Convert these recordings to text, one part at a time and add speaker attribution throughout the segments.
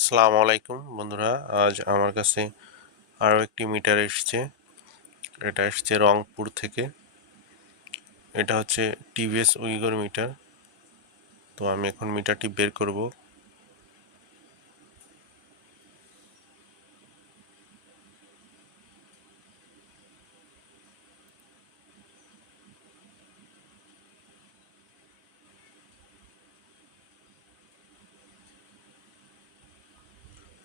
Speaker 1: আসসালামু আলাইকুম বন্ধুরা, আজ আমার কাছে আরও একটি মিটার এসছে। এটা এসছে রংপুর থেকে। এটা হচ্ছে টিভিএস উইগর মিটার। তো আমি এখন মিটারটি বের করব।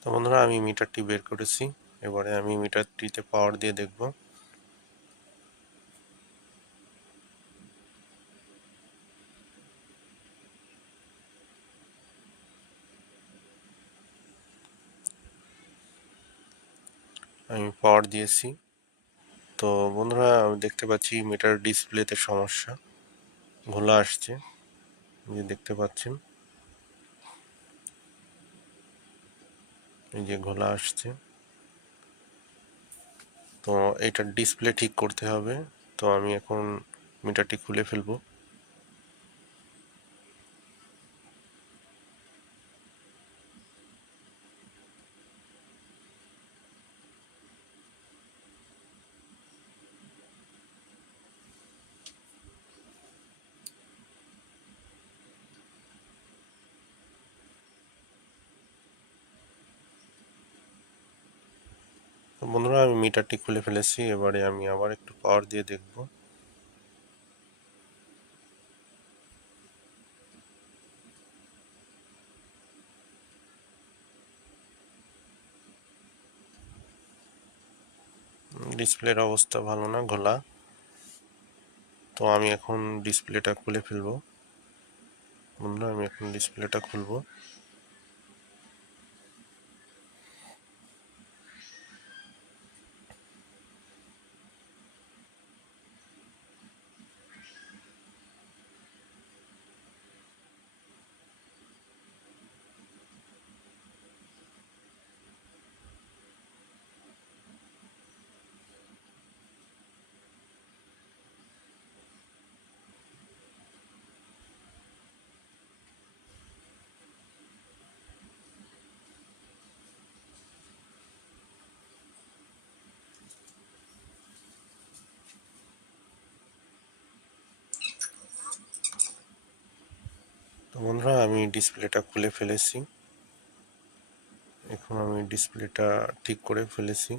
Speaker 1: তো বন্ধুরা, আমি মিটারটি বের করেছি। এবারে আমি মিটারটিতে পাওয়ার দিয়ে দেখব। আমি পাওয়ার দিয়েছি। তো বন্ধুরা, আমি দেখতে পাচ্ছি মিটার ডিসপ্লেতে সমস্যা। ঘোলা আসছে যে দেখতে পাচ্ছেন। এই যে ঘোলা আসছে। তো এটা ডিসপ্লে ঠিক করতে হবে। তো আমি এখন মিটারটি খুলে ফেলব। বন্ধুরা, আমি মিটারটি খুলে ফেলেছি। এবারে আমি আবার একটু পাওয়ার দিয়ে দেখব। ডিসপ্লের অবস্থা ভালো না, ঘোলা। তো আমি এখন ডিসপ্লেটা খুলে ফেলব। বন্ধুরা, আমি এখন ডিসপ্লেটা খুলবো। তো বন্ধুরা, আমি ডিসপ্লেটা খুলে ফেলেছি। এখন আমি ডিসপ্লেটা ঠিক করে ফেলেছি।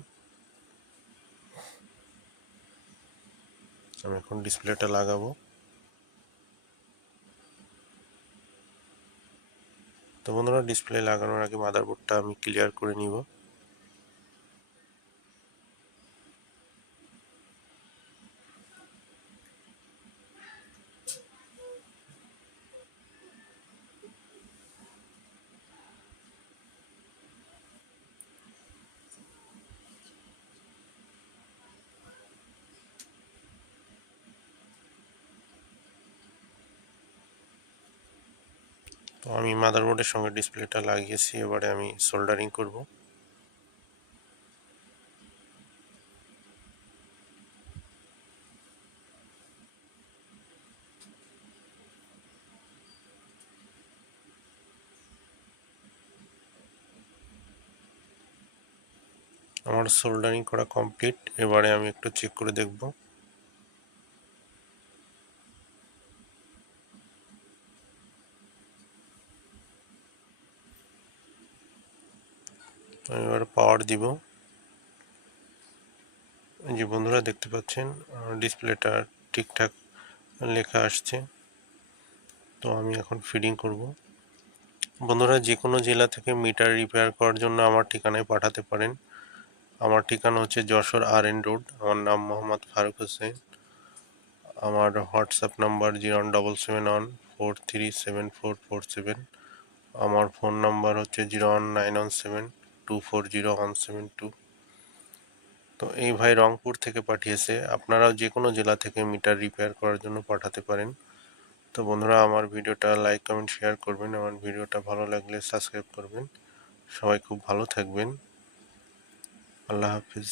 Speaker 1: আমি এখন ডিসপ্লেটা লাগাবো। তো বন্ধুরা, ডিসপ্লে লাগানোর আগে মাদারবোর্ডটা আমি ক্লিয়ার করে নিব। তো আমি মাদারবোর্ডের সঙ্গে ডিসপ্লেটা লাগিয়েছি, এবারে আমি সোল্ডারিং করব। আমার সোল্ডারিং করা কমপ্লিট এবারে আমি একটু চেক করে দেখব। আমি এবার পাওয়ার দিব। যে বন্ধুরা দেখতে পাচ্ছেন ডিসপ্লেটা ঠিকঠাক লেখা আসছে। তো আমি এখন ফিডিং করব। বন্ধুরা যে কোনো জেলা থেকে মিটার রিপেয়ার করার জন্য আমার ঠিকানায় পাঠাতে পারেন। আমার ঠিকানা হচ্ছে যশোর আর এন রোড আমার নাম মোহাম্মদ ফারুক হোসেন। আমার WhatsApp number zero double seven one four three seven four four seven আমার ফোন নাম্বার হচ্ছে zero one nine one seven two four zero one seven two তো এই ভাই রংপুর থেকে পাঠিয়েছে। আপনারাও যে কোনো জেলা থেকে মিটার রিপেয়ার করার জন্য পাঠাতে পারেন। তো বন্ধুরা, আমার ভিডিওটা লাইক কমেন্ট শেয়ার করবেন। আমার ভিডিওটা ভালো লাগলে সাবস্ক্রাইব করবেন। সবাই খুব ভালো থাকবেন। আল্লাহ হাফিজ।